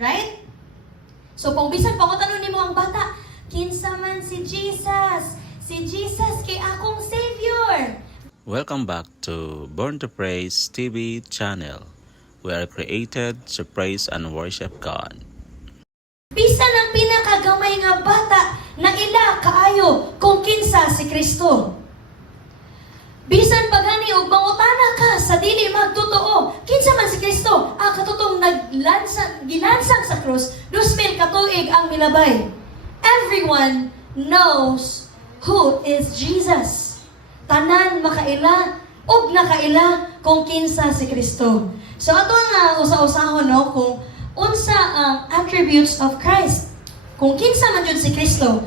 Right? So, kung bisan pangutanong nimo ang bata, kinsa man si Jesus? Si Jesus kay akong Savior. Welcome back to Born to Praise TV channel. We are created to praise and worship God. Bisan ang pinakagamay nga bata na ila kaayo kung kinsa si Kristo. Bisan pagani og mangutana ka sa dili magtotoo, kinsa man si Kristo? Katutong gilansang sa krus, 2,000 katuig ang milabay. Everyone knows who is Jesus. Tanan makaila og nakaila kung kinsa si Kristo. So ato nga usa-usahon no kung unsa ang attributes of Christ. Kung kinsa man jud si Kristo.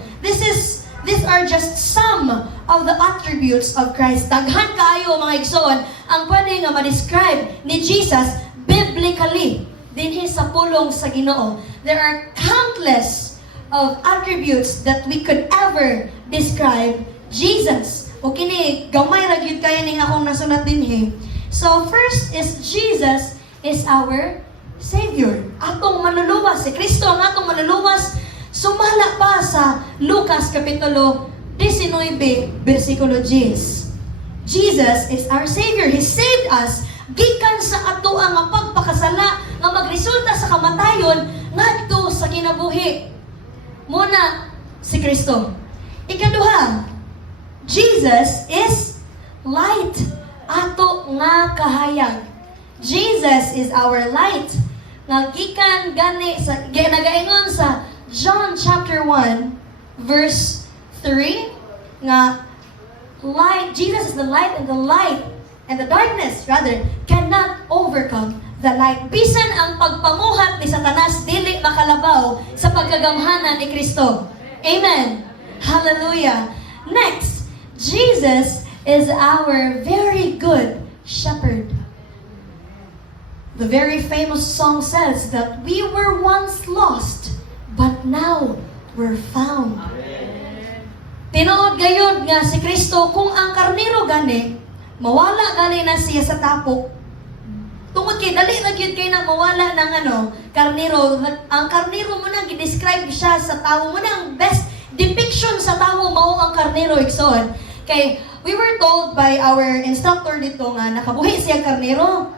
These are just some of the attributes of Christ. Daghan kaayo mga igsoon ang pwede nga ma-describe ni Jesus biblically dinhi sa pulong sa Ginoo. There are countless of attributes that we could ever describe Jesus. O kini gamay ra gyud kaya ning akong nasunat dinhi. So first is Jesus is our Savior. Atong manluluwas si Kristo ang atong manluluwas. Sumala pa sa Lucas Kapitulo 19, versikulo 10. Jesus is our Savior. He saved us gikan sa ato ang pagpakasala nga magresulta sa kamatayon ngadto sa kinabuhi. Muna si Kristo. Ikaduha, Jesus is light. Ato nga kahayag. Jesus is our light. Nga gikan gani sa nagaingon sa John chapter 1 verse 3 nga light, Jesus is the light and the darkness rather cannot overcome the light. Bisan ang pagpamuhat ni Satanas dili makalabaw sa pagkagamhanan ni Kristo. Amen. Hallelujah. Next, Jesus is our very good shepherd. The very famous song says that we were once lost, but now we're found. Tinuod gayud nga si Kristo kung ang karnero gani mawala gali na siya sa tapok. Tungod kay dali na gyud kay na mawala ng karnero. Ang karnero mo na gi-describe siya sa tawo mo na ang best depiction sa tawo mao ang karnero igsoon. Kay we were told by our instructor dito nga nakabuhi siya karnero.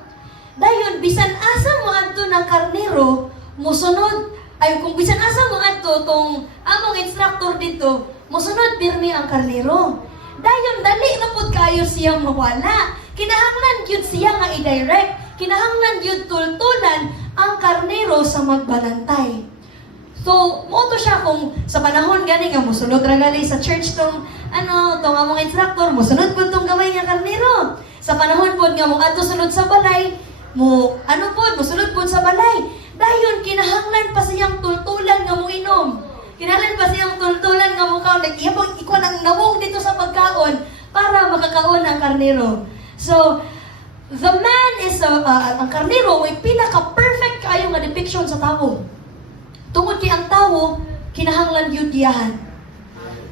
Dayon bisan asa mo adto ng karnero mosunod ay kung bisan asa mo adto tong among instructor dito mosunod pirmi ang karnero. Dayon dali na pud kayo siya mawala. Kinahanglan gyud siya nga i-direct. Kinahanglan gyud tultulan ang karnero sa magbalantay. So, mo to siya kung sa panahon gani nga mosunod ra gali sa church tong tong among instructor mosunod pud tong gamay nga karnero. Sa panahon pud nga mo adto sunod sa balay, mosunod pud sa balay. Dayon kinahanglan pa siyang tultulan nga mo inom. Kinahanglan pa siyang tultulan nga mo kaon. Iyapang ikuan ang nawong dito sa pagkaon para makakaon ang karnero. So, the man is ang karnero may pinaka-perfect kayo nga depiction sa tawo. Tungod kay ang tawo kinahanglan yun diyahan.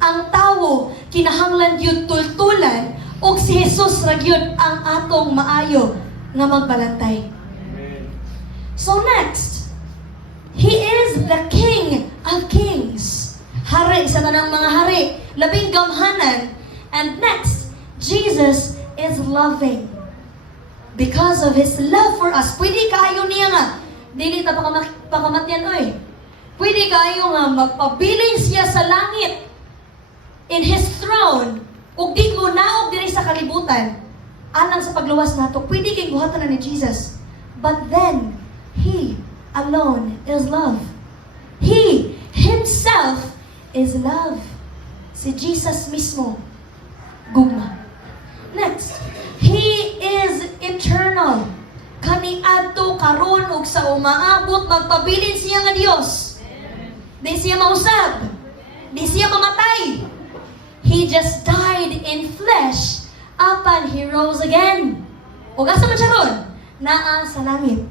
Ang tawo kinahanglan yun tultulan og si Jesus ra gyud ang atong maayo nga magbalantay. So next, He is the King of Kings. Hari sa tanang mga hari, labing gamhanan. And next, Jesus is loving. Because of His love for us. Pwede kayo niya nga, dili ta pakamatyan oy. Pwede kayo nga magpabilin siya sa langit in His throne. Ug di mo naog diri sa kalibutan. Alang sa pagluwas nato, pwede kay buhatan na ni Jesus. But then, He alone is love. He Himself is love. Si Jesus mismo, gugma. Next, He is eternal. Kaniadto karon ug sa umaabot magpabilin siya nga Dios. Di siya mausab. Di siya mamatay. He just died in flesh apan He rose again. Ug asa man siya ron? Naa sa langit.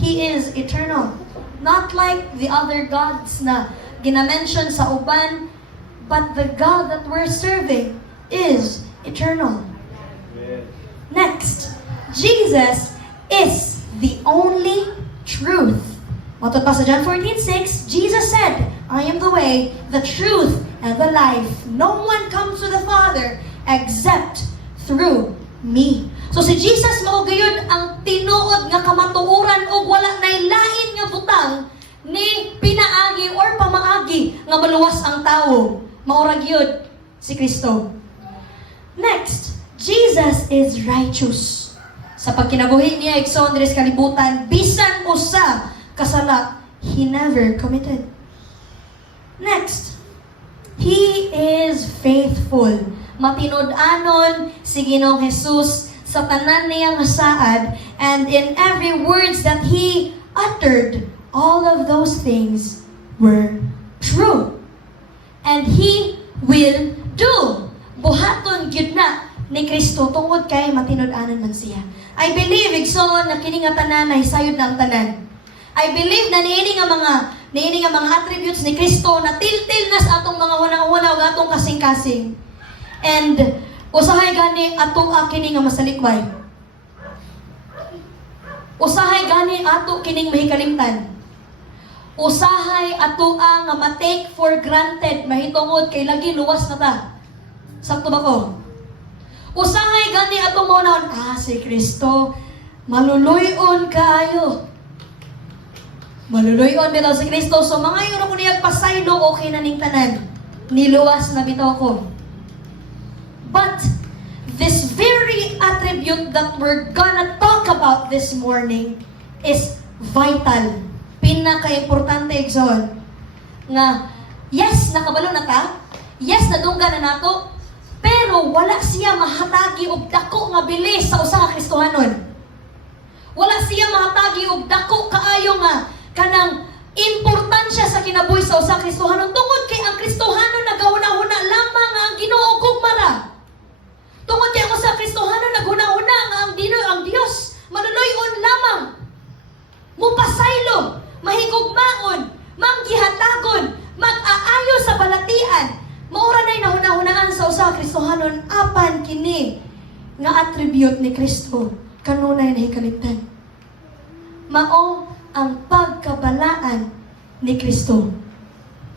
He is eternal. Not like the other gods na ginamention sa uban, but the God that we're serving is eternal. Next, Jesus is the only truth. Matod pa sa John 14:6, Jesus said, I am the way, the truth, and the life. No one comes to the Father except through me. So si Jesus mao gayud ang tinuod nga kamatuoran og wala nay lain nga butang ni pinaagi or pamaagi nga maluwas ang tawo. Maura gyud si Kristo. Next, Jesus is righteous. Sa pagkinabuhi niya igsoon diri sa kalibutan, bisan usa kasala, he never committed. Next, he is faithful. Matinud-anon si Ginoong Jesus sa tanan niyang saad, and in every words that he uttered, all of those things were true. And he will do. Buhaton gyud na ni Kristo tungod kay matinud-anon man siya. I believe igsoon na kini nga tanan ay sayod na ang tanan. I believe na niini nga mga attributes ni Kristo na tiltil na sa atong mga hunang-huna ug atong kasing-kasing. And usahay gani ato kini nga masalikway. Usahay gani ato kining mahikalimtan. Usahay ato nga ma-take for granted mahitungod kay lagi luwas na ta. Sakto ba ko? Usahay gani ato mo naon, si Kristo maluluyon kaayo. Maluluyon bitaw si Kristo. So mga yun ako niyag pasaylo, okay na ning tanan. Niluwas na bitaw ko. But this very attribute that we're gonna talk about this morning is vital. Pinaka-importante igsoon. Nga, yes, nakabalo na ta. Yes, nadungga na nato. Pero wala siya mahatagi og dako nga bilis sa usa ka Kristohanon. Wala siya mahatagi og dako kaayo nga kanang importansya sa kinabuhi sa usa ka Kristohanon tungod kay ang Kristohanon nagahuna-huna lamang nga ang Ginoo gugmara. Tungod kay ang usa ka Kristohanon naghuna-huna nga ang Dios manuloy-on lamang. Mupasaylo, mahigugmaon, manggihatagon, mag-aayo sa balatian. Maura na'y nahuna-hunaan sa usa ka Kristohanon apan kini nga attribute ni Kristo kanunay nahikalimtan. Mao ang pagkabalaan ni Kristo.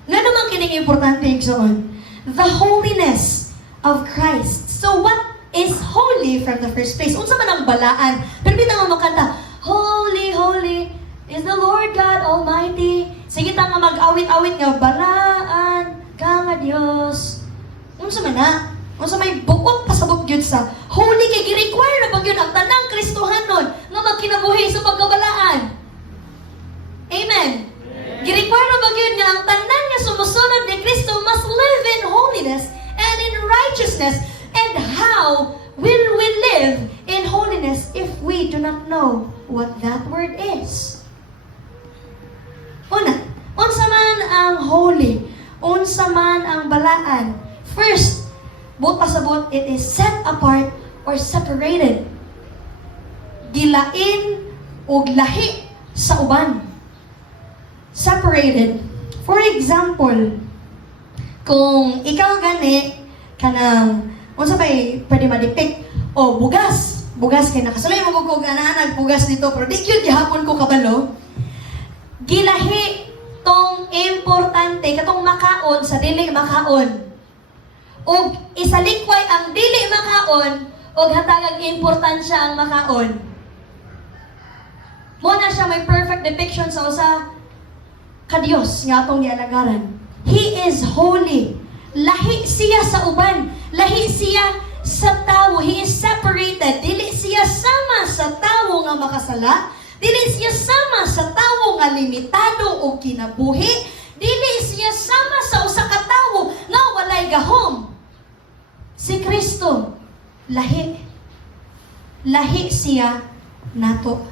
Nga naman kining importante igsoon, the holiness of Christ. So what is holy from the first place? Unsa man ang balaan? Pero bitaw nga makanta, Holy, holy is the Lord God Almighty. Sige ta nga mag-awit-awit nga balaan ka nga Dios. Unsa man na? Unsa may buot pasabot gyud sa holy kay gi-require na ba gyud ang tanang Kristohanon nga magkinabuhi sa pagkabalaan. Amen. Gi-require na ba gyud nga ang tanan nga sumusunod ni Kristo must live in holiness and in righteousness. And how will we live in holiness if we do not know what that word is? Una, unsa man ang holy? Unsa man ang balaan? First, buot pasabot, it is set apart or separated. Gilain o lahi sa uban. Separated. For example, kung ikaw gani kanang unsa bay pwede ma-depict o bugas kay nakasulay mo kog ananag bugas dito pero di gyud gihapon ko kabalo. Gilahi tong importante katong makaon sa dili makaon. Og isalikway ang dili makaon og hatagag importansya ang makaon. Mo na siya may perfect depiction sa usa ka Dios nga atong gialagaran. He is holy. Lahi siya sa uban. Lahi siya sa tawo. He is separated. Dili siya sama sa tawo nga makasala. Dili siya sama sa tawo nga limitado o kinabuhi. Dili siya sama sa usa ka tawo nga walay gahom. Si Kristo, lahi. Lahi siya nato.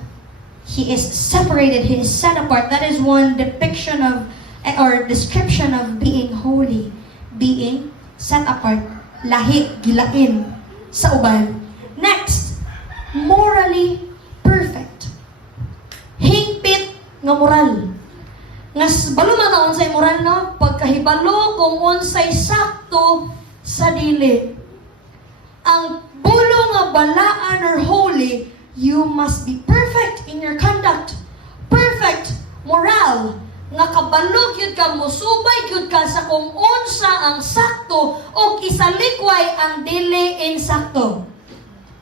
He is separated. He is set apart. That is one depiction of or description of being holy, being set apart, lahi, gilain sa uban. Next, morally perfect. Hingpit nga moral. Ngas balo man ang unsay moral no, pagkahibalo kung unsay sakto sa dili. Ang bulo nga balaan or holy, you must be perfect in your conduct, perfect moral. moral nga kabalog yun ka, musubay yun ka sa kung unsa ang sakto o isalikway ang dili insakto.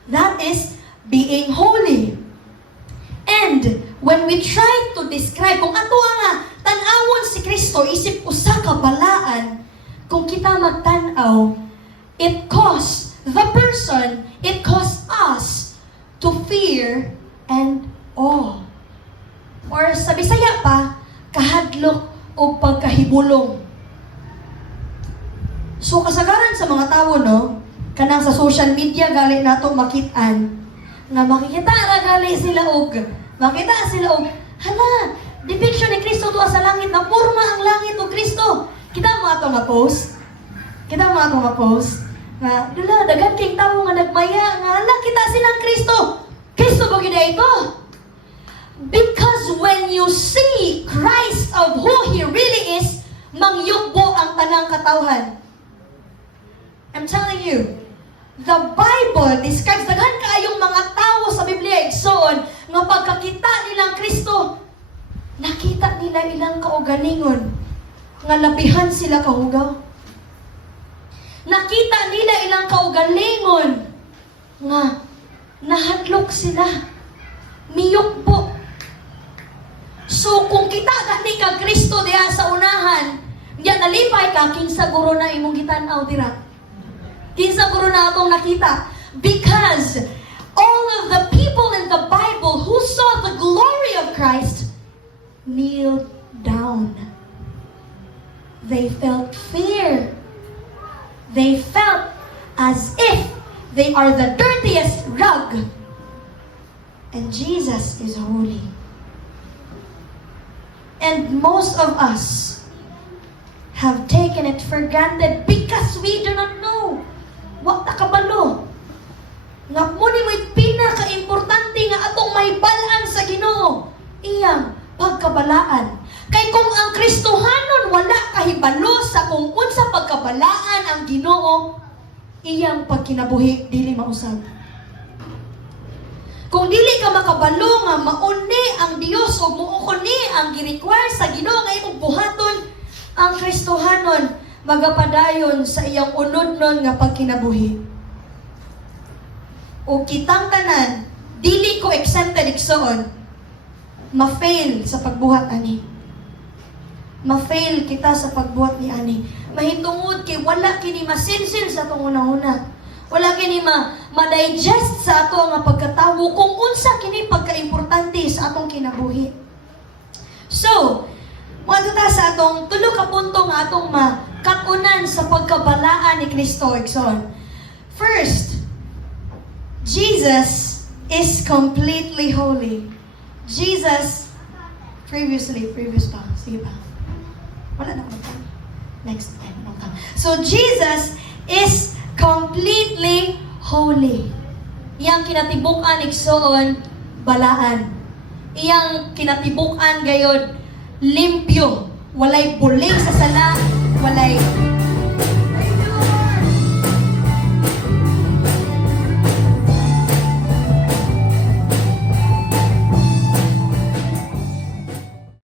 That is being holy. And when we try to describe, kung ato nga tan-awon si Kristo, isip usa ka balaan, kung kita magtan-aw, it caused the person, it caused us to fear and awe. Or sa Bisaya pa, kahadlok o pagkahibulong. So kasagaran sa mga tao, no, kanang sa social media gali nato makitaan nga makikita ra gali sila og makita sila og hala, depiction ni Kristo tuwa sa langit, na porma ang langit o Kristo. Kita mo ato nga post. Kita mo ato nga post. Nga, dula, dagan kay tao nga nagmaya nga hala, kita silang Kristo. Kristo ba gina ito? Because when you see Christ of who He really is, mangyugbo ang tanang katawhan. I'm telling you, the Bible describes daghan kaayong mga tao sa Biblia igsoon nga pagkakita nilang Kristo, nakita nila ilang kaugalingon nga labihan sila kahugaw. Nakita nila ilang kaugalingon nga nahadlok sila, miyukbo. So kung kita gani ka Kristo diha sa unahan, diya nalipay ka, kinsa guro na imong gitan-aw dira. Kinsa guro na atong nakita. Because all of the people in the Bible who saw the glory of Christ kneeled down. They felt fear. They felt as if they are the dirtiest rug. And Jesus is holy. And most of us have taken it for granted because we do not know. Wa ta kabalo. Nga muni mo'y pinaka-importante nga atong may balaan sa Ginoo. Iyang pagkabalaan. Kay kung ang Kristohanon wala kahibalo sa kung unsa pagkabalaan ang Ginoo, iyang pagkinabuhi dili mausab. Kung dili ka makabalo nga mauni ang Dios o muukuni ang gi-require sa Ginoo nga imong buhaton, ang Kristohanon magapadayon sa iyang unodnon nga pagkinabuhi. O kitang tanan, dili ko exempted igsoon, ma-fail sa pagbuhat ani. Ma-fail kita sa pagbuhat ni ani. Mahitungod kay wala kini masinsil sa atong una-una. Wala kini ma-digest sa ato nga pagkatawo kung unsa kini pagka-importante sa atong kinabuhi. So, mga ta sa atong tulo ka punto nga atong makatunan sa pagkabalaan ni Kristo igsoon. First, Jesus is completely holy. Jesus, previous pa. Sige pa. Wala na ako. Next time. So, Jesus is completely holy. Iyang kinatibukan igsoon, balaan. Iyang kinatibukan gayod, limpyo. Walay bulig sa sala, walay